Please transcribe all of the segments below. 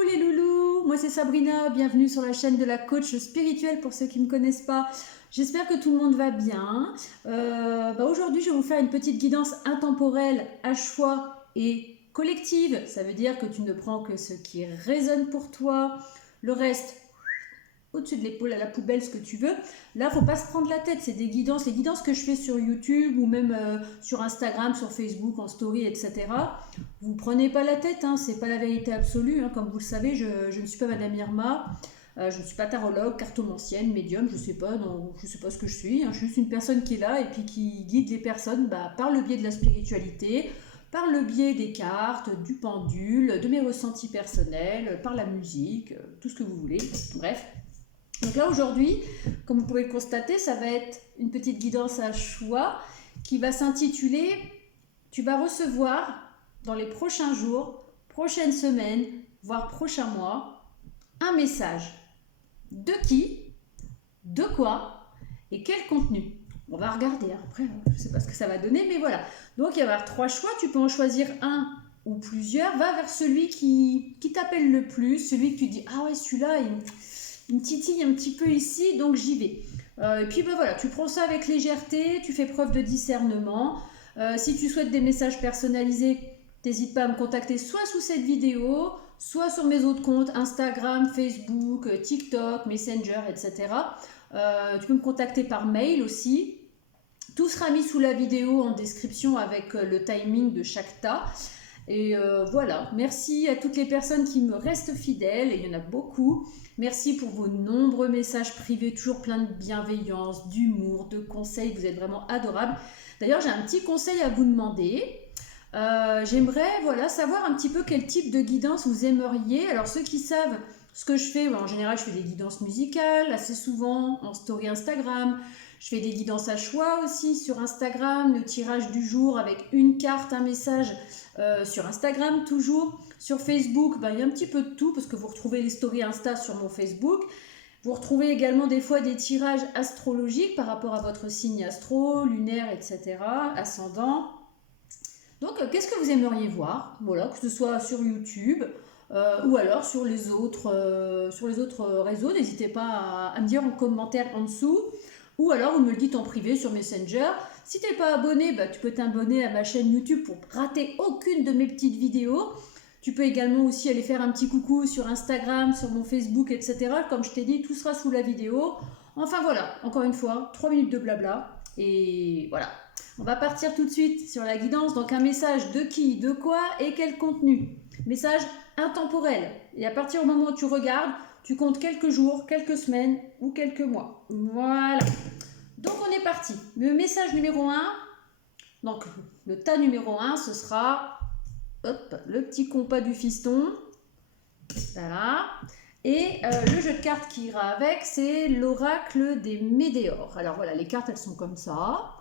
Coucou les loulous, moi c'est Sabrina, bienvenue sur la chaîne de la coach spirituelle pour ceux qui ne me connaissent pas. J'espère que tout le monde va bien. Aujourd'hui je vais vous faire une petite guidance intemporelle à choix et collective. Ça veut dire que tu ne prends que ce qui résonne pour toi, le reste au-dessus de l'épaule, à la poubelle, ce que tu veux. Là, faut pas se prendre la tête, c'est des guidances, les guidances que je fais sur YouTube ou même sur Instagram, sur Facebook, en story, etc. Vous prenez pas la tête, hein, c'est pas la vérité absolue, hein, comme vous le savez, je ne suis pas Madame Irma, je ne suis pas tarologue, cartomancienne, médium, je sais pas, non, je sais pas ce que je suis, hein, je suis juste une personne qui est là et puis qui guide les personnes par le biais de la spiritualité, par le biais des cartes, du pendule, de mes ressentis personnels, par la musique, tout ce que vous voulez, bref. Donc là aujourd'hui, comme vous pouvez le constater, ça va être une petite guidance à choix qui va s'intituler « Tu vas recevoir dans les prochains jours, prochaines semaines, voire prochains mois, un message. De qui, de quoi et quel contenu ?» On va regarder, après je ne sais pas ce que ça va donner, mais voilà. Donc il va y avoir 3 choix, tu peux en choisir un ou plusieurs. Va vers celui qui t'appelle le plus, celui que tu dis « Ah ouais, celui-là, il me titille un petit peu ici, donc j'y vais. » Et puis voilà, tu prends ça avec légèreté, tu fais preuve de discernement. Si tu souhaites des messages personnalisés, n'hésite pas à me contacter soit sous cette vidéo, soit sur mes autres comptes, Instagram, Facebook, TikTok, Messenger, etc. Tu peux me contacter par mail aussi. Tout sera mis sous la vidéo en description avec le timing de chaque tas. Et voilà, merci à toutes les personnes qui me restent fidèles, et il y en a beaucoup. Merci pour vos nombreux messages privés, toujours plein de bienveillance, d'humour, de conseils, vous êtes vraiment adorables. D'ailleurs, j'ai un petit conseil à vous demander. J'aimerais savoir un petit peu quel type de guidance vous aimeriez. Alors ceux qui savent ce que je fais, en général je fais des guidances musicales, assez souvent en story Instagram. Je fais des guidances à choix aussi sur Instagram, le tirage du jour avec une carte, un message sur Instagram toujours. Sur Facebook, il y a un petit peu de tout parce que vous retrouvez les stories Insta sur mon Facebook. Vous retrouvez également des fois des tirages astrologiques par rapport à votre signe astro, lunaire, etc., ascendant. Donc, qu'est-ce que vous aimeriez voir? Voilà, que ce soit sur YouTube ou alors sur les autres réseaux. N'hésitez pas à me dire en commentaire en dessous. Ou alors, vous me le dites en privé sur Messenger. Si tu n'es pas abonné, tu peux t'abonner à ma chaîne YouTube pour rater aucune de mes petites vidéos. Tu peux également aussi aller faire un petit coucou sur Instagram, sur mon Facebook, etc. Comme je t'ai dit, tout sera sous la vidéo. Enfin voilà, encore une fois, 3 minutes de blabla. Et voilà. On va partir tout de suite sur la guidance. Donc un message de qui, de quoi et quel contenu. Message intemporel. Et à partir du moment où tu regardes, tu comptes quelques jours, quelques semaines ou quelques mois. Voilà. Donc on est parti. Le message numéro 1, donc le tas numéro 1, ce sera le petit compas du fiston. Voilà. Et le jeu de cartes qui ira avec, c'est l'oracle des météores. Alors voilà, les cartes, elles sont comme ça.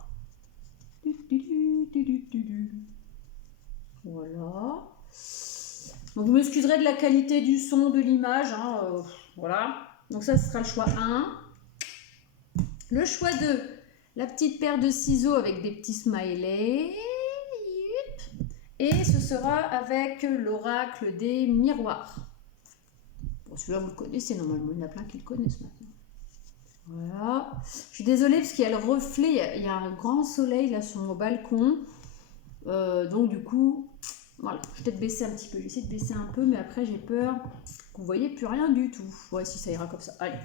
Voilà. Donc vous m'excuserez de la qualité du son, de l'image. Voilà. Donc ça, ce sera le choix 1. Le choix 2, la petite paire de ciseaux avec des petits smileys. Et ce sera avec l'oracle des miroirs. Bon, celui-là, vous le connaissez normalement. Il y en a plein qui le connaissent maintenant. Voilà. Je suis désolée parce qu'il y a le reflet. Il y a un grand soleil là sur mon balcon. Donc du coup, voilà. Je vais peut-être baisser un petit peu. Je vais essayer de baisser un peu, mais après j'ai peur que vous ne voyez plus rien du tout. Voici, ça ira comme ça. Allez.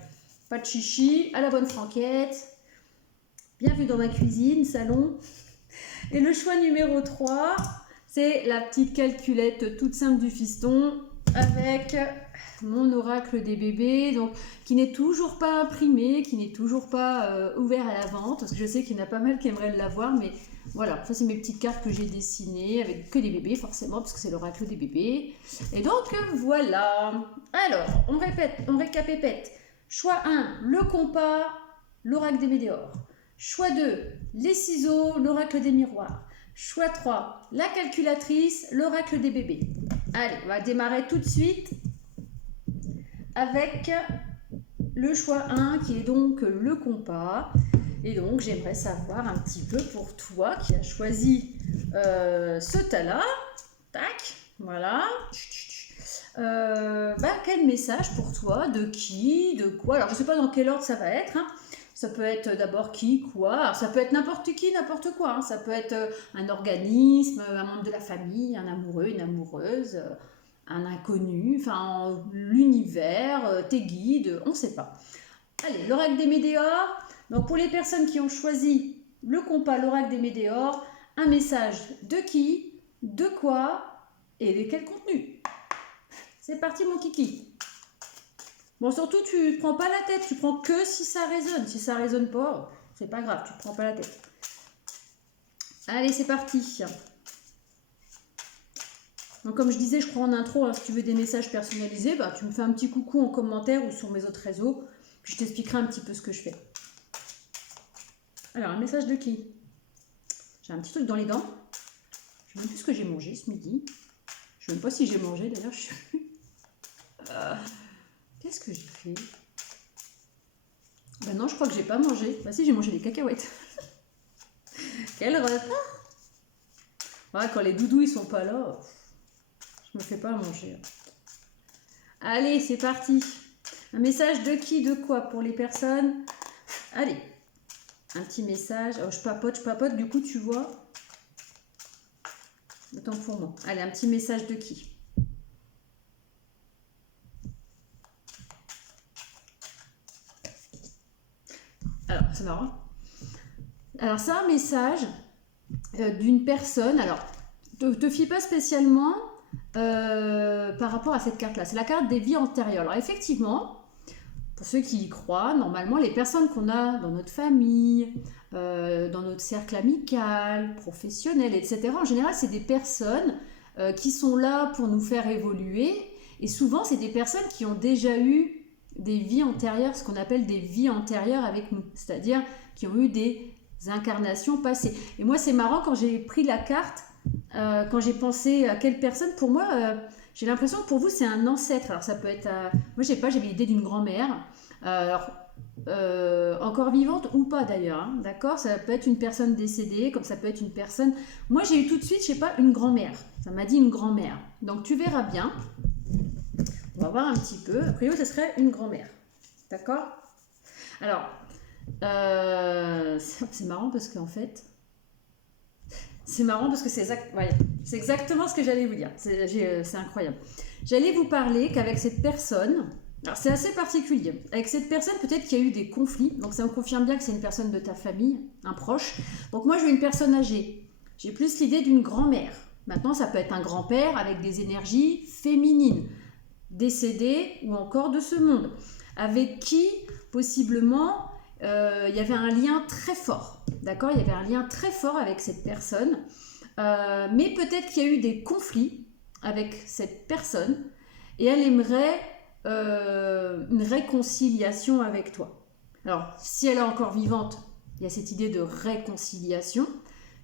Pas de chichi. À la bonne franquette. Bienvenue dans ma cuisine, salon. Et le choix numéro 3... c'est la petite calculette toute simple du fiston avec mon oracle des bébés, donc qui n'est toujours pas imprimé, qui n'est toujours pas ouvert à la vente, parce que je sais qu'il y en a pas mal qui aimeraient l'avoir, mais voilà, ça c'est mes petites cartes que j'ai dessinées, avec que des bébés forcément, parce que c'est l'oracle des bébés. Et donc voilà. Alors, on récapépète. Choix 1, le compas, l'oracle des météores. Choix 2, les ciseaux, l'oracle des miroirs. Choix 3, la calculatrice, l'oracle des bébés. Allez, on va démarrer tout de suite avec le choix 1 qui est donc le compas. Et donc, j'aimerais savoir un petit peu pour toi qui as choisi ce tas-là. Tac, voilà. quel message pour toi, de qui, de quoi? Alors je ne sais pas dans quel ordre ça va être, hein. Ça peut être d'abord qui, quoi. Alors, ça peut être n'importe qui, n'importe quoi, hein. Ça peut être un organisme, un membre de la famille, un amoureux, une amoureuse, un inconnu, enfin l'univers, tes guides, on ne sait pas. Allez, l'oracle des météores. Donc pour les personnes qui ont choisi le compas, l'oracle des météores, un message de qui, de quoi et de quel contenu. C'est parti mon kiki. Bon, surtout tu ne prends pas la tête, tu prends que si ça résonne. Si ça résonne pas, c'est pas grave, tu ne prends pas la tête. Allez, c'est parti. Donc comme je disais, je crois en intro, hein, si tu veux des messages personnalisés, bah, tu me fais un petit coucou en commentaire ou sur mes autres réseaux, puis je t'expliquerai un petit peu ce que je fais. Alors, un message de qui? J'ai un petit truc dans les dents. Je ne sais même plus ce que j'ai mangé ce midi. Je ne sais même pas si j'ai mangé d'ailleurs. Qu'est-ce que j'ai fait? Ben non, je crois que j'ai pas mangé. Bah si, j'ai mangé des cacahuètes. Quel repas! Ouais, quand les doudous ils sont pas là, je me fais pas à manger. Allez, c'est parti. Un message de qui, de quoi pour les personnes? Allez, un petit message. Oh, je papote, du coup tu vois. Autant pour moi. Allez, un petit message de qui? Alors, c'est marrant. Alors, c'est un message d'une personne. Alors, te fie pas spécialement par rapport à cette carte-là. C'est la carte des vies antérieures. Alors, effectivement, pour ceux qui y croient, normalement, les personnes qu'on a dans notre famille, dans notre cercle amical, professionnel, etc., en général, c'est des personnes qui sont là pour nous faire évoluer. Et souvent, c'est des personnes qui ont déjà eu des vies antérieures, ce qu'on appelle des vies antérieures avec nous. C'est-à-dire qui ont eu des incarnations passées. Et moi, c'est marrant, quand j'ai pris la carte, quand j'ai pensé à quelle personne, pour moi, j'ai l'impression que pour vous, c'est un ancêtre. Alors, ça peut être... moi, je sais pas, j'avais l'idée d'une grand-mère. Encore vivante ou pas d'ailleurs, hein, d'accord? Ça peut être une personne décédée, comme ça peut être une personne... Moi, j'ai eu tout de suite, je sais pas, une grand-mère. Ça m'a dit une grand-mère. Donc, tu verras bien. On va voir un petit peu. A priori, ce serait une grand-mère. D'accord? Alors, c'est marrant parce qu'en fait... C'est marrant parce que c'est exactement ce que j'allais vous dire. C'est incroyable. J'allais vous parler qu'avec cette personne... Alors, c'est assez particulier. Avec cette personne, peut-être qu'il y a eu des conflits. Donc, ça me confirme bien que c'est une personne de ta famille, un proche. Donc, moi, je veux une personne âgée. J'ai plus l'idée d'une grand-mère. Maintenant, ça peut être un grand-père avec des énergies féminines, décédé ou encore de ce monde. Avec qui, possiblement, il y avait un lien très fort. D'accord? Il y avait un lien très fort avec cette personne. Mais peut-être qu'il y a eu des conflits avec cette personne. Et elle aimerait... une réconciliation avec toi. Alors, si elle est encore vivante, il y a cette idée de réconciliation.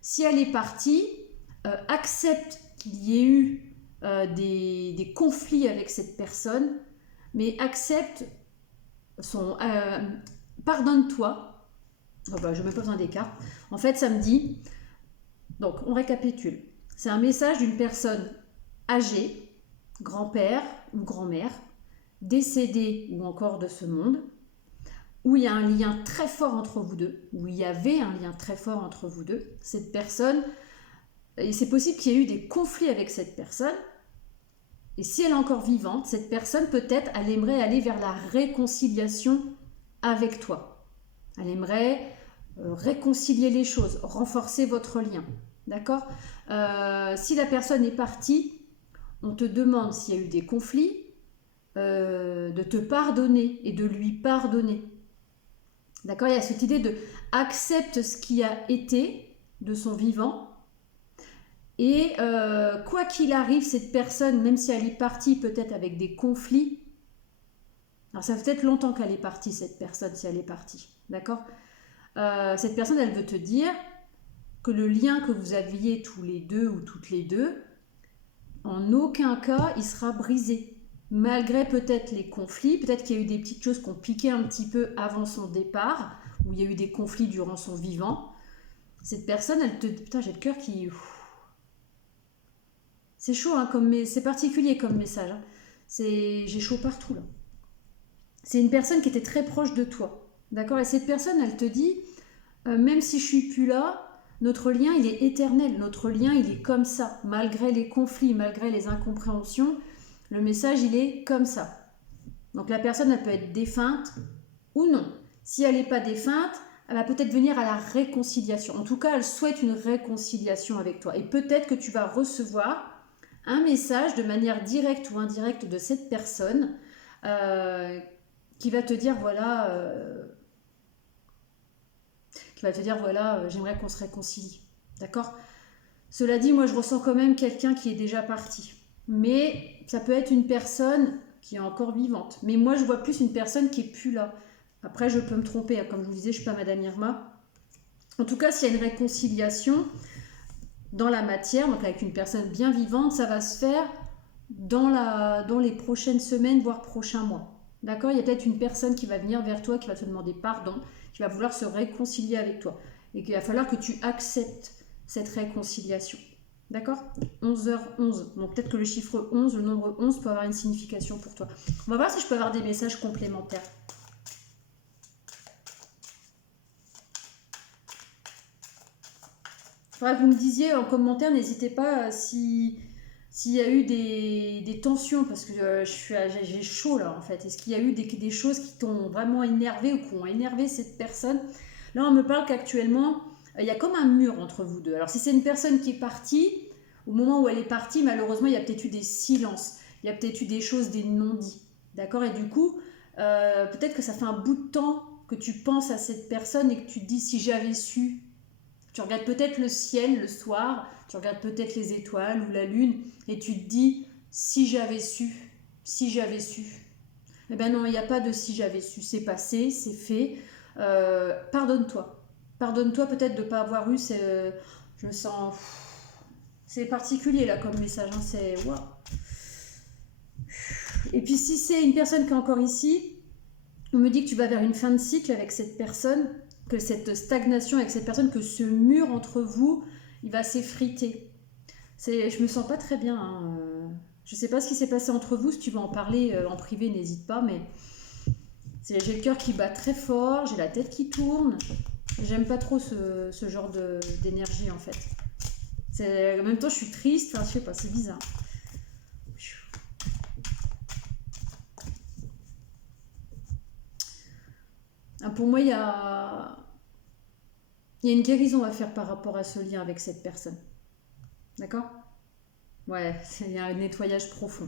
Si elle est partie, accepte qu'il y ait eu des conflits avec cette personne, mais accepte pardonne-toi. Oh bah, je n'ai même pas besoin des cartes. En fait, ça me dit... Donc, on récapitule. C'est un message d'une personne âgée, grand-père ou grand-mère, décédé ou encore de ce monde, où il y a un lien très fort entre vous deux, où il y avait un lien très fort entre vous deux, cette personne, et c'est possible qu'il y ait eu des conflits avec cette personne, et si elle est encore vivante, cette personne peut-être, elle aimerait aller vers la réconciliation avec toi. Elle aimerait réconcilier les choses, renforcer votre lien, d'accord? Si la personne est partie, on te demande s'il y a eu des conflits, de te pardonner et de lui pardonner. D'accord? Il y a cette idée de accepte ce qui a été de son vivant et quoi qu'il arrive, cette personne, même si elle est partie peut-être avec des conflits, alors ça fait peut-être longtemps qu'elle est partie, cette personne, si elle est partie. D'accord? Cette personne, elle veut te dire que le lien que vous aviez tous les deux ou toutes les deux, en aucun cas, il sera brisé. Malgré peut-être les conflits, peut-être qu'il y a eu des petites choses qui ont piqué un petit peu avant son départ, où il y a eu des conflits durant son vivant. Cette personne, elle te... Putain, j'ai le cœur qui... C'est chaud, hein, c'est particulier comme message. Hein. J'ai chaud partout là. C'est une personne qui était très proche de toi. D'accord? Et cette personne, elle te dit, même si je suis plus là, notre lien, il est éternel. Notre lien, il est comme ça. Malgré les conflits, malgré les incompréhensions, le message, il est comme ça. Donc la personne, elle peut être défunte ou non. Si elle n'est pas défunte, elle va peut-être venir à la réconciliation. En tout cas, elle souhaite une réconciliation avec toi. Et peut-être que tu vas recevoir un message de manière directe ou indirecte de cette personne qui va te dire, voilà... j'aimerais qu'on se réconcilie. D'accord? Cela dit, moi je ressens quand même quelqu'un qui est déjà parti. Mais ça peut être une personne qui est encore vivante. Mais moi je vois plus une personne qui est plus là. Après je peux me tromper, comme je vous disais, je ne suis pas Madame Irma. En tout cas, s'il y a une réconciliation dans la matière, donc avec une personne bien vivante, ça va se faire dans les prochaines semaines, voire prochains mois. D'accord? Il y a peut-être une personne qui va venir vers toi, qui va te demander pardon, qui va vouloir se réconcilier avec toi. Et qu'il va falloir que tu acceptes cette réconciliation. D'accord? 11h11. Donc peut-être que le chiffre 11, le nombre 11 peut avoir une signification pour toi. On va voir si je peux avoir des messages complémentaires. Il faudra que vous me disiez en commentaire, n'hésitez pas s'il y a eu des tensions, parce que j'ai chaud là en fait. Est-ce qu'il y a eu des choses qui t'ont vraiment énervé ou qui ont énervé cette personne? Là, on me parle qu'actuellement, il y a comme un mur entre vous deux. Alors, si c'est une personne qui est partie, au moment où elle est partie, malheureusement, il y a peut-être eu des silences. Il y a peut-être eu des choses, des non-dits. D'accord? Et du coup, peut-être que ça fait un bout de temps que tu penses à cette personne et que tu te dis, si j'avais su. Tu regardes peut-être le ciel le soir, tu regardes peut-être les étoiles ou la lune, et tu te dis, si j'avais su, si j'avais su. Eh bien non, il n'y a pas de si j'avais su, c'est passé, c'est fait. Pardonne-toi. Pardonne-toi peut-être de ne pas avoir eu je me sens... C'est particulier là comme message, hein, c'est... Wow. Et puis si c'est une personne qui est encore ici, on me dit que tu vas vers une fin de cycle avec cette personne, que cette stagnation avec cette personne, que ce mur entre vous, il va s'effriter. Je me sens pas très bien. Hein. Je sais pas ce qui s'est passé entre vous, si tu veux en parler en privé, n'hésite pas, mais j'ai le cœur qui bat très fort, j'ai la tête qui tourne. J'aime pas trop ce genre d'énergie en fait. En même temps, je suis triste, enfin, je sais pas, c'est bizarre. Pour moi, il y a une guérison à faire par rapport à ce lien avec cette personne. D'accord? Ouais, il y a un nettoyage profond.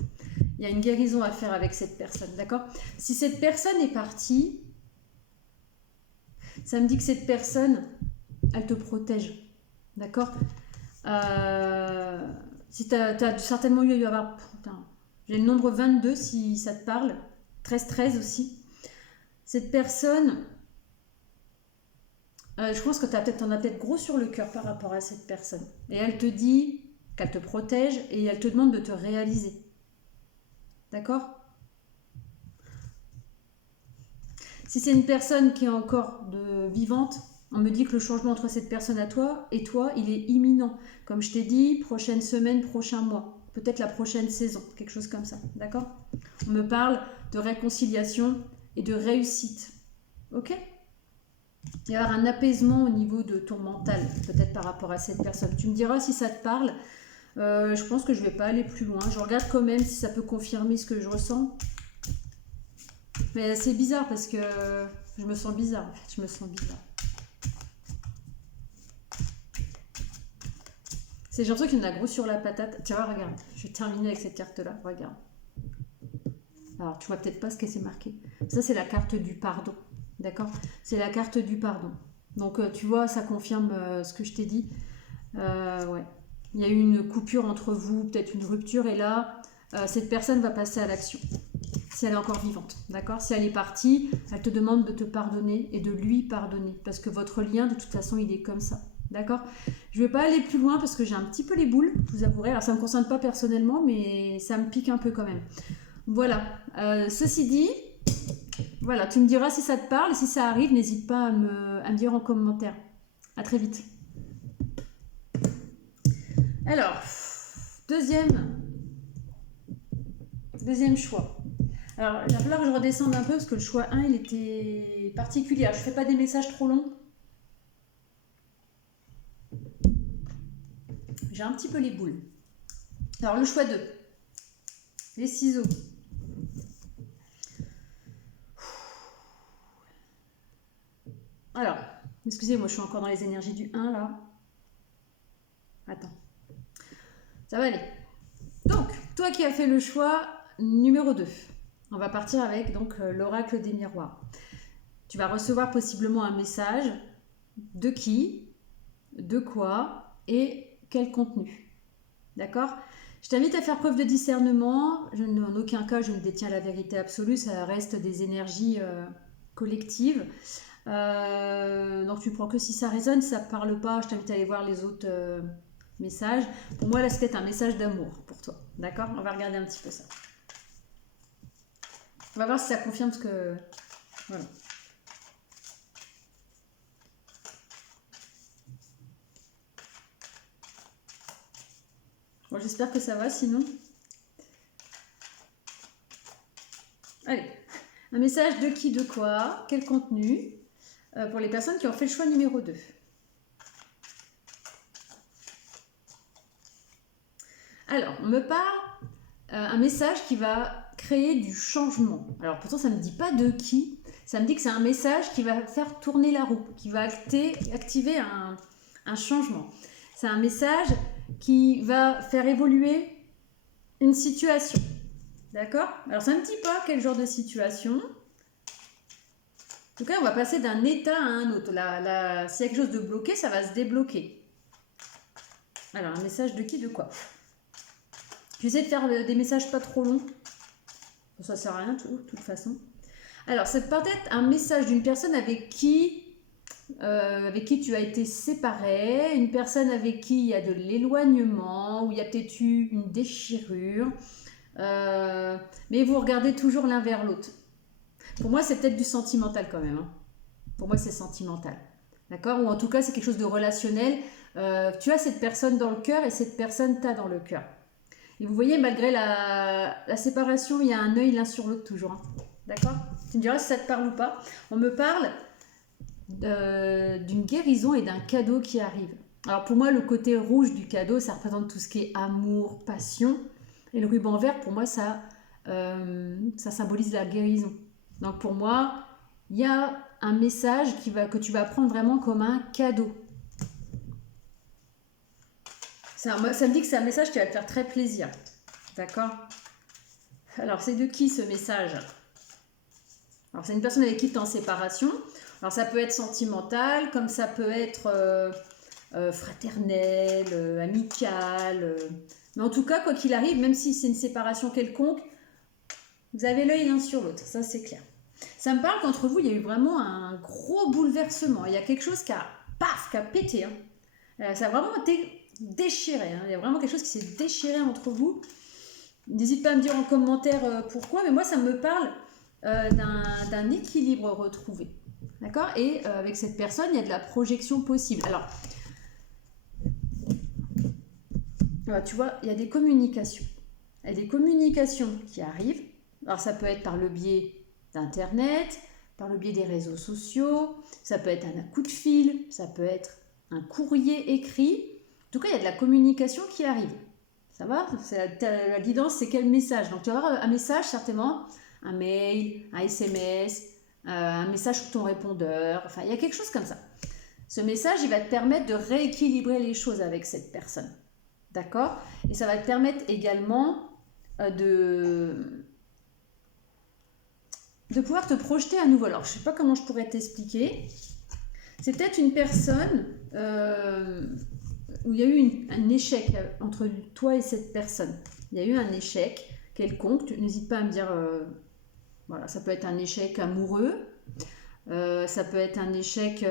Il y a une guérison à faire avec cette personne, d'accord? Si cette personne est partie, ça me dit que cette personne, elle te protège, d'accord? Si tu as certainement eu à avoir... Putain, j'ai le nombre 22 si ça te parle, 13 aussi. Cette personne, je pense que t'en as peut-être gros sur le cœur par rapport à cette personne. Et elle te dit qu'elle te protège et elle te demande de te réaliser. D'accord? Si c'est une personne qui est encore vivante, on me dit que le changement entre cette personne à toi et toi, il est imminent. Comme je t'ai dit, prochaine semaine, prochain mois. Peut-être la prochaine saison, quelque chose comme ça. D'accord? On me parle de réconciliation et de réussite. Ok? Il y avoir un apaisement au niveau de ton mental, peut-être par rapport à cette personne. Tu me diras si ça te parle. Je pense que je ne vais pas aller plus loin. Je regarde quand même si ça peut confirmer ce que je ressens. Mais c'est bizarre parce que je me sens bizarre. En fait, je me sens bizarre. J'ai l'impression qu'il y en a gros sur la patate. Tu vois, regarde. Je vais terminer avec cette carte-là. Regarde. Alors, tu vois peut-être pas ce que c'est marqué. Ça, c'est la carte du pardon. D'accord? C'est la carte du pardon. Donc, tu vois, ça confirme ce que je t'ai dit. Ouais. Il y a eu une coupure entre vous, peut-être une rupture. Et là, cette personne va passer à l'action. Si elle est encore vivante. D'accord? Si elle est partie, elle te demande de te pardonner et de lui pardonner. Parce que votre lien, de toute façon, il est comme ça. D'accord? Je ne vais pas aller plus loin parce que j'ai un petit peu les boules, je vous avouerai. Alors, ça ne me concerne pas personnellement, mais ça me pique un peu quand même. Voilà. Ceci dit... Voilà, tu me diras si ça te parle et si ça arrive, n'hésite pas à me dire en commentaire. À très vite. Alors, deuxième Deuxième choix. Alors, il va falloir que je redescende un peu parce que le choix 1, il était particulier. Alors, je ne fais pas des messages trop longs. J'ai un petit peu les boules. Alors, le choix 2. Les ciseaux. Alors, excusez-moi, je suis encore dans les énergies du 1 là. Attends. Ça va aller. Donc, toi qui as fait le choix numéro 2, on va partir avec donc l'oracle des miroirs. Tu vas recevoir possiblement un message de qui, de quoi et quel contenu. D'accord ? Je t'invite à faire preuve de discernement. En aucun cas, je ne détiens la vérité absolue. Ça reste des énergies collectives. Donc, tu prends que si ça résonne. Si ça ne parle pas, je t'invite à aller voir les autres messages. Pour moi, là, c'était un message d'amour pour toi. D'accord ? On va regarder un petit peu ça. On va voir si ça confirme ce que... Voilà. Bon, j'espère que ça va, sinon. Allez, un message de qui, de quoi, quel contenu, pour les personnes qui ont fait le choix numéro 2. Alors, on me parle un message qui va créer du changement. Alors, pourtant, ça ne me dit pas de qui, ça me dit que c'est un message qui va faire tourner la roue, qui va activer un changement. C'est un message qui va faire évoluer une situation. D'accord ? Alors, ça ne me dit pas quel genre de situation. En tout cas, on va passer d'un état à un autre. S'il y a quelque chose de bloqué, ça va se débloquer. Alors, un message de qui, de quoi ? J'essaie de faire des messages pas trop longs. Ça ne sert à rien, de toute façon. Alors, c'est peut-être un message d'une personne avec qui tu as été séparé, une personne avec qui il y a de l'éloignement, où il y a peut-être eu une déchirure, mais vous regardez toujours l'un vers l'autre. Pour moi, c'est peut-être du sentimental quand même. Hein. Pour moi, c'est sentimental. D'accord ? Ou en tout cas, c'est quelque chose de relationnel. Tu as cette personne dans le cœur et cette personne t'a dans le cœur. Et vous voyez, malgré la séparation, il y a un œil l'un sur l'autre toujours. Hein. D'accord ? Tu me diras si ça te parle ou pas. On me parle d'une guérison et d'un cadeau qui arrive. Alors pour moi, le côté rouge du cadeau, ça représente tout ce qui est amour, passion. Et le ruban vert, pour moi, ça symbolise la guérison. Donc pour moi, il y a un message que tu vas prendre vraiment comme un cadeau. Ça me dit que c'est un message qui va te faire très plaisir. D'accord ? Alors, c'est de qui ce message ? Alors, c'est une personne avec qui tu es en séparation. Alors, ça peut être sentimental, comme ça peut être fraternel, amical. Mais en tout cas, quoi qu'il arrive, même si c'est une séparation quelconque, vous avez l'œil l'un sur l'autre. Ça, c'est clair. Ça me parle qu'entre vous, il y a eu vraiment un gros bouleversement. Il y a quelque chose qui a pété. Hein. Ça a vraiment été déchiré. Hein. Il y a vraiment quelque chose qui s'est déchiré entre vous. N'hésite pas à me dire en commentaire pourquoi, mais moi, ça me parle d'un équilibre retrouvé. D'accord ? Et avec cette personne, il y a de la projection possible. Alors, tu vois, il y a des communications. Il y a des communications qui arrivent. Alors, ça peut être par le biais d'Internet, par le biais des réseaux sociaux, ça peut être un coup de fil, ça peut être un courrier écrit. En tout cas, il y a de la communication qui arrive. Ça va ? La guidance, c'est quel message ? Donc, tu vas avoir un message, certainement, un mail, un SMS, un message sur ton répondeur. Enfin, il y a quelque chose comme ça. Ce message, il va te permettre de rééquilibrer les choses avec cette personne. D'accord ? Et ça va te permettre également de pouvoir te projeter à nouveau. Alors, je ne sais pas comment je pourrais t'expliquer. C'est peut-être une personne où il y a eu un échec entre toi et cette personne. Il y a eu un échec quelconque. N'hésite pas à me dire... voilà, ça peut être un échec amoureux. Ça peut être un échec...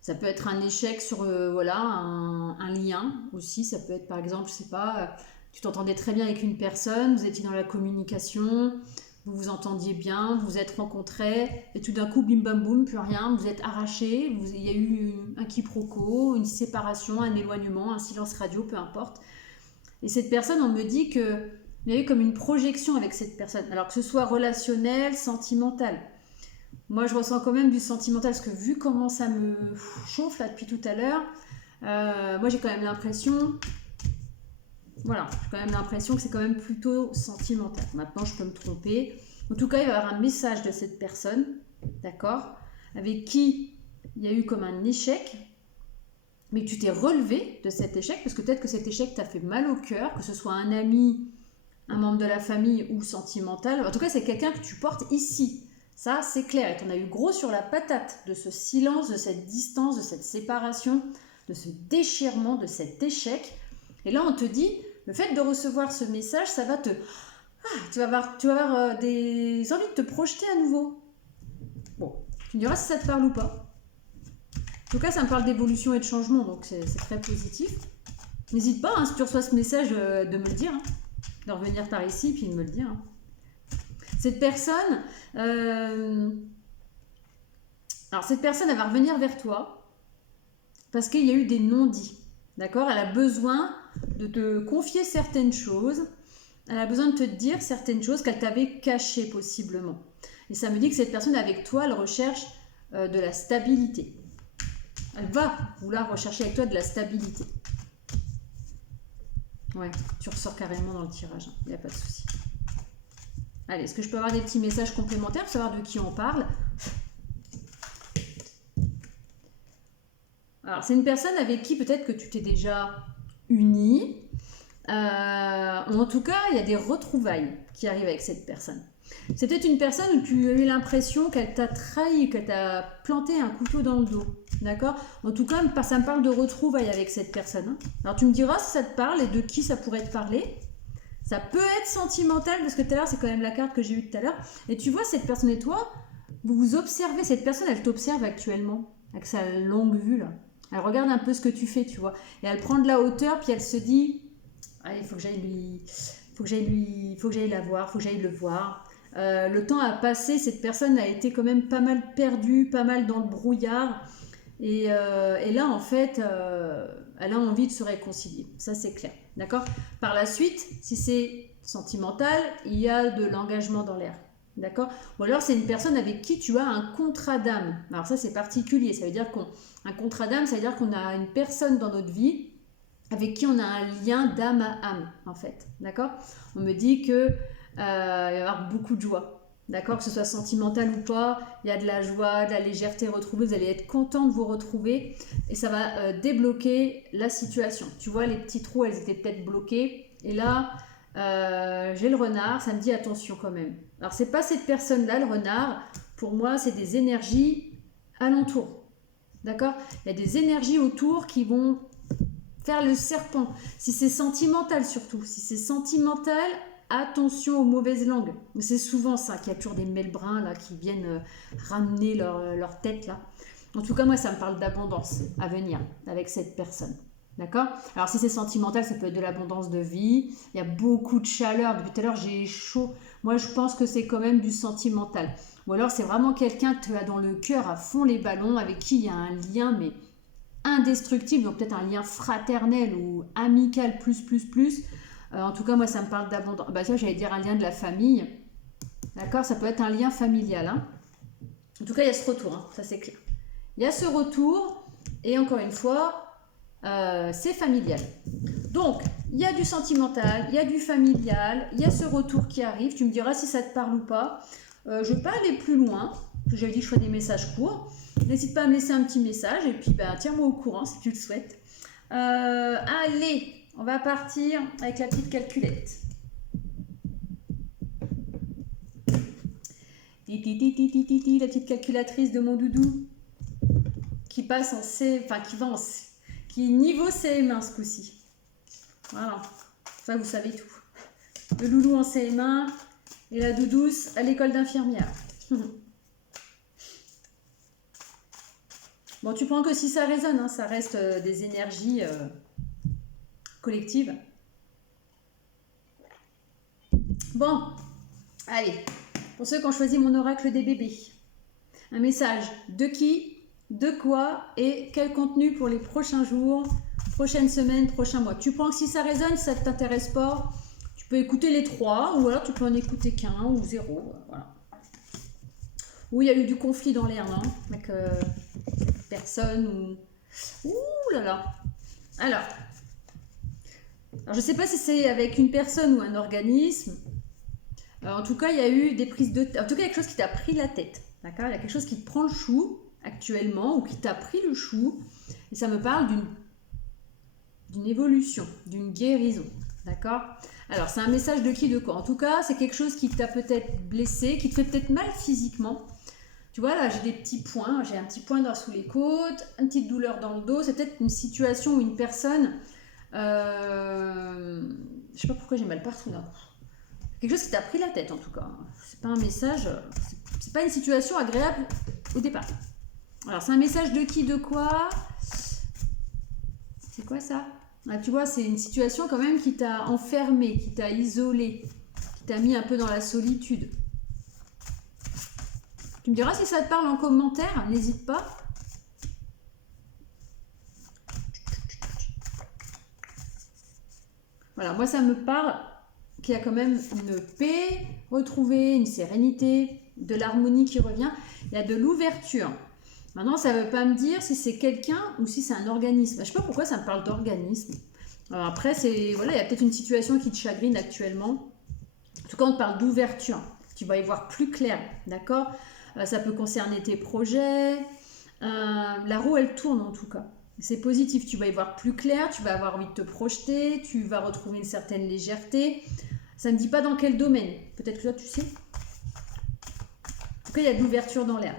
ça peut être un échec sur un lien aussi. Ça peut être par exemple, je sais pas, tu t'entendais très bien avec une personne, vous étiez dans la communication, vous vous entendiez bien, vous vous êtes rencontrés, et tout d'un coup, bim bam boum, plus rien, vous êtes arrachés, il y a eu un quiproquo, une séparation, un éloignement, un silence radio, peu importe. Et cette personne, on me dit que il y a eu comme une projection avec cette personne. Alors que ce soit relationnel, sentimental. Moi, je ressens quand même du sentimental, parce que vu comment ça me chauffe là depuis tout à l'heure, moi j'ai quand même l'impression... Voilà, j'ai quand même l'impression que c'est quand même plutôt sentimental. Maintenant, je peux me tromper. En tout cas, il va y avoir un message de cette personne, d'accord, avec qui il y a eu comme un échec, mais tu t'es relevé de cet échec, parce que peut-être que cet échec t'a fait mal au cœur, que ce soit un ami, un membre de la famille ou sentimental. En tout cas, c'est quelqu'un que tu portes ici. Ça, c'est clair. Et tu en as eu gros sur la patate de ce silence, de cette distance, de cette séparation, de ce déchirement, de cet échec. Et là, on te dit... Le fait de recevoir ce message, ça va te... tu vas avoir des envies de te projeter à nouveau. Bon, tu me diras si ça te parle ou pas. En tout cas, ça me parle d'évolution et de changement, donc c'est très positif. N'hésite pas, hein, si tu reçois ce message, de me le dire. Hein, de revenir par ici, puis de me le dire. Hein. Cette personne... Alors, cette personne, elle va revenir vers toi parce qu'il y a eu des non-dits. D'accord ? Elle a besoin de te confier certaines choses, elle a besoin de te dire certaines choses qu'elle t'avait cachées possiblement. Et ça me dit que cette personne avec toi, elle recherche de la stabilité. Elle va vouloir rechercher avec toi de la stabilité. Ouais, tu ressors carrément dans le tirage, il n'y a pas de souci. Allez, est-ce que je peux avoir des petits messages complémentaires pour savoir de qui on parle ? Alors, c'est une personne avec qui peut-être que tu t'es déjà uni. En tout cas, il y a des retrouvailles qui arrivent avec cette personne. C'est peut-être une personne où tu as eu l'impression qu'elle t'a trahi, qu'elle t'a planté un couteau dans le dos. D'accord ? En tout cas, ça me parle de retrouvailles avec cette personne. Hein. Alors, tu me diras si ça te parle et de qui ça pourrait te parler. Ça peut être sentimental, parce que tout à l'heure, c'est quand même la carte que j'ai eue tout à l'heure. Et tu vois, cette personne et toi, vous vous observez. Cette personne, elle t'observe actuellement, avec sa longue vue, là. Elle regarde un peu ce que tu fais, tu vois. Et elle prend de la hauteur, puis elle se dit... Allez, il faut que j'aille la voir, il faut que j'aille le voir. Le temps a passé, cette personne a été quand même pas mal perdue, pas mal dans le brouillard. Et là, en fait, elle a envie de se réconcilier. Ça, c'est clair. D'accord ? Par la suite, si c'est sentimental, il y a de l'engagement dans l'air. D'accord ? Ou alors, c'est une personne avec qui tu as un contrat d'âme. Alors ça, c'est particulier. Ça veut dire qu'un contrat d'âme, ça veut dire qu'on a une personne dans notre vie avec qui on a un lien d'âme à âme, en fait. D'accord ? On me dit que il va y avoir beaucoup de joie. D'accord ? Que ce soit sentimental ou pas, il y a de la joie, de la légèreté retrouvée. Vous allez être content de vous retrouver et ça va débloquer la situation. Tu vois, les petits trous, elles étaient peut-être bloquées. Et là, j'ai le renard, ça me dit attention quand même. Alors, c'est pas cette personne-là, le renard. Pour moi, c'est des énergies alentour. D'accord ? Il y a des énergies autour qui vont faire le serpent. Si c'est sentimental surtout, si c'est sentimental, attention aux mauvaises langues. C'est souvent ça, qu'il y a toujours des melbrins là, qui viennent ramener leur tête là. En tout cas, moi, ça me parle d'abondance à venir avec cette personne. D'accord ? Alors, si c'est sentimental, ça peut être de l'abondance de vie. Il y a beaucoup de chaleur. Depuis tout à l'heure, j'ai chaud. Moi, je pense que c'est quand même du sentimental. Ou alors, c'est vraiment quelqu'un que tu as dans le cœur à fond les ballons, avec qui il y a un lien, mais indestructible. Donc, peut-être un lien fraternel ou amical, plus. En tout cas, moi, ça me parle d'abondance. Bah, ça, j'allais dire un lien de la famille. D'accord ? Ça peut être un lien familial. Hein. En tout cas, il y a ce retour. Hein. Ça, c'est clair. Il y a ce retour. Et encore une fois, c'est familial. Donc, il y a du sentimental, il y a du familial, il y a ce retour qui arrive. Tu me diras si ça te parle ou pas. Je ne vais pas aller plus loin. J'avais dit que je ferais des messages courts. N'hésite pas à me laisser un petit message. Et puis, tiens-moi au courant si tu le souhaites. Allez, on va partir avec la petite calculette. La petite calculatrice de mon doudou qui passe en C, enfin qui va en C, qui est niveau CM1 ce coup-ci. Voilà, ça vous savez tout. Le loulou en CM1 et la doudouce à l'école d'infirmière. Bon, tu prends que si ça résonne, hein, ça reste des énergies collectives. Bon, allez, pour ceux qui ont choisi mon oracle des bébés, un message de qui, de quoi et quel contenu pour les prochains jours, prochaines semaines, prochains mois. Tu prends que si ça résonne, si ça ne t'intéresse pas, tu peux écouter les trois, ou alors tu peux en écouter qu'un ou zéro. Voilà. Ou il y a eu du conflit dans l'air, non? Avec personne ou... Ouh là là. Alors, je ne sais pas si c'est avec une personne ou un organisme. En tout cas, il y a eu des prises de tête. En tout cas, il y a quelque chose qui t'a pris la tête. D'accord? Il y a quelque chose qui te prend le chou actuellement ou qui t'a pris le chou. Et ça me parle d'une évolution, d'une guérison. D'accord? Alors, c'est un message de qui, de quoi? En tout cas, c'est quelque chose qui t'a peut-être blessé, qui te fait peut-être mal physiquement. Tu vois, là, j'ai des petits points. J'ai un petit point sous les côtes, une petite douleur dans le dos. C'est peut-être une situation où une personne... je sais pas pourquoi j'ai mal partout là. Quelque chose qui t'a pris la tête en tout cas. C'est pas un message, c'est pas une situation agréable au départ. Alors c'est un message de qui, de quoi? C'est quoi ça? Ah, tu vois, c'est une situation quand même qui t'a enfermé, qui t'a isolé, qui t'a mis un peu dans la solitude. Tu me diras si ça te parle en commentaire, n'hésite pas. Voilà, moi ça me parle qu'il y a quand même une paix retrouvée, une sérénité, de l'harmonie qui revient. Il y a de l'ouverture. Maintenant, ça ne veut pas me dire si c'est quelqu'un ou si c'est un organisme. Je ne sais pas pourquoi ça me parle d'organisme. Alors après, voilà, il y a peut-être une situation qui te chagrine actuellement. En tout cas, on te parle d'ouverture. Tu vas y voir plus clair, d'accord? Ça peut concerner tes projets. La roue, elle tourne en tout cas. C'est positif, tu vas y voir plus clair, tu vas avoir envie de te projeter, tu vas retrouver une certaine légèreté. Ça ne me dit pas dans quel domaine. Peut-être que toi, tu sais. En tout cas, il y a de l'ouverture dans l'air.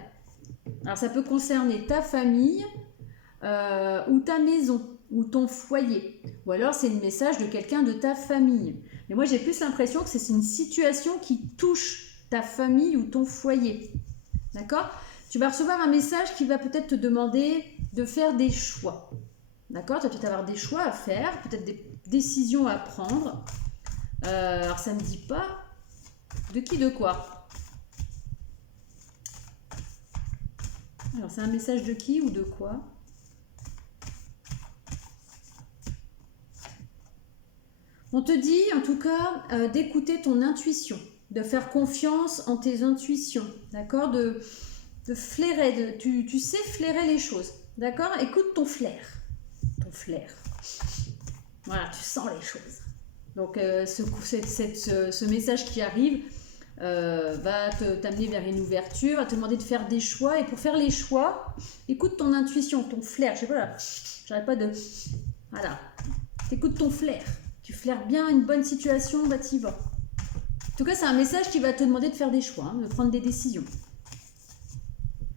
Alors, ça peut concerner ta famille ou ta maison ou ton foyer. Ou alors, c'est un message de quelqu'un de ta famille. Mais moi, j'ai plus l'impression que c'est une situation qui touche ta famille ou ton foyer. D'accord ? Tu vas recevoir un message qui va peut-être te demander de faire des choix. D'accord? Tu vas peut-être avoir des choix à faire, peut-être des décisions à prendre. Alors, ça ne me dit pas de qui, de quoi. Alors, c'est un message de qui ou de quoi? On te dit, en tout cas, d'écouter ton intuition, de faire confiance en tes intuitions, d'accord? De flairer, tu sais flairer les choses, d'accord? Écoute ton flair, ton flair. Voilà, tu sens les choses. Donc, ce message qui arrive va t'amener vers une ouverture, va te demander de faire des choix. Et pour faire les choix, écoute ton intuition, ton flair. Je sais pas, là, j'arrête pas de... Voilà, t'écoutes ton flair. Tu flaires bien une bonne situation, bah t'y vas. En tout cas, c'est un message qui va te demander de faire des choix, hein, de prendre des décisions.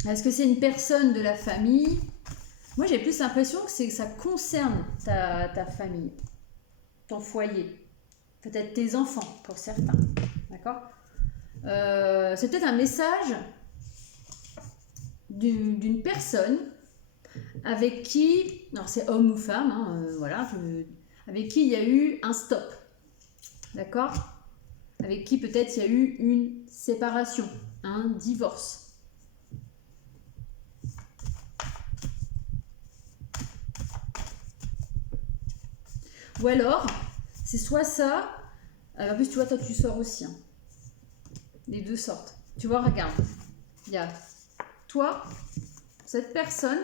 Est-ce que c'est une personne de la famille? Moi, j'ai plus l'impression que ça concerne ta famille, ton foyer, peut-être tes enfants pour certains. D'accord? C'est peut-être un message d'une personne avec qui, alors c'est homme ou femme, hein, voilà, avec qui il y a eu un stop. D'accord? Avec qui peut-être il y a eu une séparation, un divorce. Ou alors, c'est soit ça, en plus tu vois, toi tu sors aussi, hein. Les deux sortent. Tu vois, regarde, il y a toi, cette personne,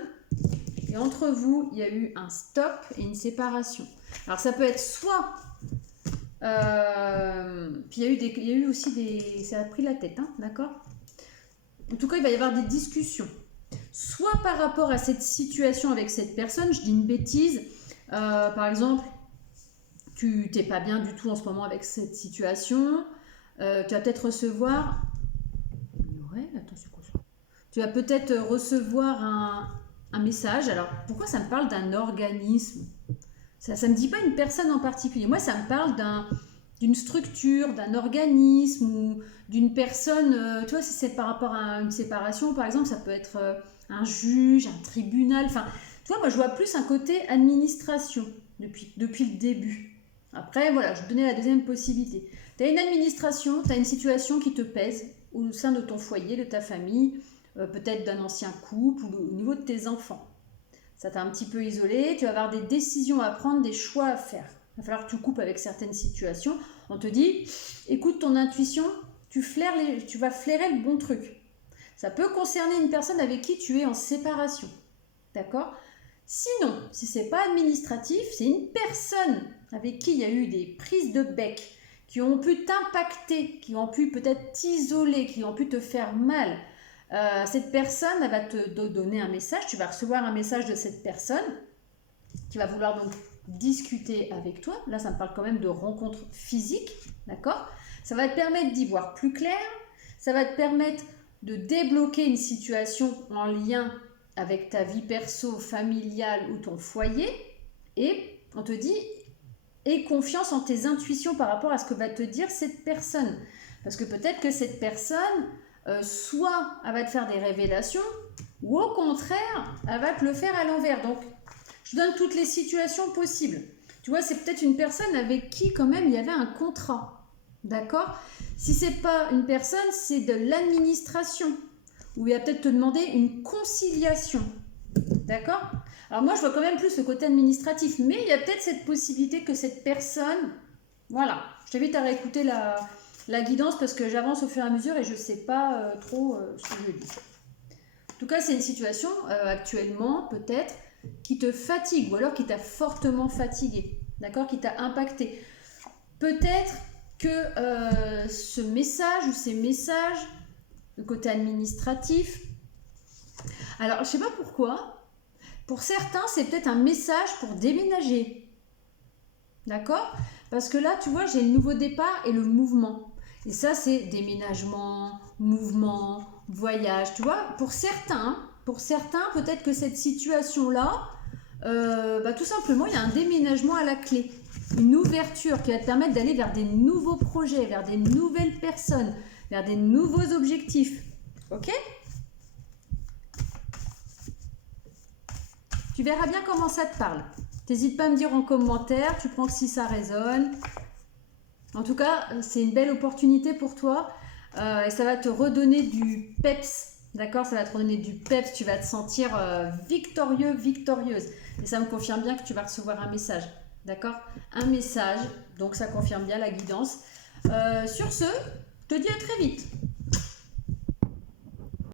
et entre vous, il y a eu un stop et une séparation. Alors ça peut être soit, puis il y a eu aussi des, ça a pris la tête, hein, d'accord? En tout cas, il va y avoir des discussions. Soit par rapport à cette situation avec cette personne, je dis une bêtise, par exemple, tu n'es pas bien du tout en ce moment avec cette situation, tu vas peut-être recevoir... Attends, c'est quoi ça? Tu vas peut-être recevoir un message. Alors, pourquoi ça me parle d'un organisme? Ça ne me dit pas une personne en particulier. Moi, ça me parle d'une structure, d'un organisme ou d'une personne. Tu vois, si c'est par rapport à une séparation, par exemple, ça peut être un juge, un tribunal. Enfin, tu vois, moi, je vois plus un côté administration depuis le début. Après, voilà, je vais te donner la deuxième possibilité. Tu as une administration, tu as une situation qui te pèse au sein de ton foyer, de ta famille, peut-être d'un ancien couple ou au niveau de tes enfants. Ça t'a un petit peu isolé, tu vas avoir des décisions à prendre, des choix à faire. Il va falloir que tu coupes avec certaines situations. On te dit, écoute ton intuition, tu vas flairer le bon truc. Ça peut concerner une personne avec qui tu es en séparation. D'accord? Sinon, si ce n'est pas administratif, c'est une personne avec qui il y a eu des prises de bec, qui ont pu t'impacter, qui ont pu peut-être t'isoler, qui ont pu te faire mal. Cette personne, elle va te donner un message, tu vas recevoir un message de cette personne qui va vouloir donc discuter avec toi. Là, ça me parle quand même de rencontres physiques, d'accord? Ça va te permettre d'y voir plus clair, ça va te permettre de débloquer une situation en lien avec ta vie perso, familiale ou ton foyer. Et on te dit, aie confiance en tes intuitions par rapport à ce que va te dire cette personne. Parce que peut-être que cette personne, soit elle va te faire des révélations, ou au contraire, elle va te le faire à l'envers. Donc, je donne toutes les situations possibles. Tu vois, c'est peut-être une personne avec qui quand même il y avait un contrat. D'accord? Si ce n'est pas une personne, c'est de l'administration. Où il va peut-être te demander une conciliation. D'accord? Alors moi, je vois quand même plus le côté administratif. Mais il y a peut-être cette possibilité que cette personne... Voilà. Je t'invite à réécouter la guidance parce que j'avance au fur et à mesure et je ne sais pas trop ce que je dis. En tout cas, c'est une situation actuellement, peut-être, qui te fatigue ou alors qui t'a fortement fatigué. D'accord? Qui t'a impacté. Peut-être que ce message ou ces messages, le côté administratif, alors je ne sais pas pourquoi, pour certains c'est peut-être un message pour déménager, d'accord? Parce que là tu vois j'ai le nouveau départ et le mouvement, et ça c'est déménagement, mouvement, voyage, tu vois, pour certains peut-être que cette situation-là, tout simplement il y a un déménagement à la clé, une ouverture qui va te permettre d'aller vers des nouveaux projets, vers des nouvelles personnes, vers des nouveaux objectifs. Ok? Tu verras bien comment ça te parle. N'hésite pas à me dire en commentaire, tu prends que si ça résonne. En tout cas, c'est une belle opportunité pour toi et ça va te redonner du peps. D'accord? Ça va te redonner du peps, tu vas te sentir victorieux, victorieuse. Et ça me confirme bien que tu vas recevoir un message. D'accord? Un message, donc ça confirme bien la guidance. Sur ce, je te dis à très vite.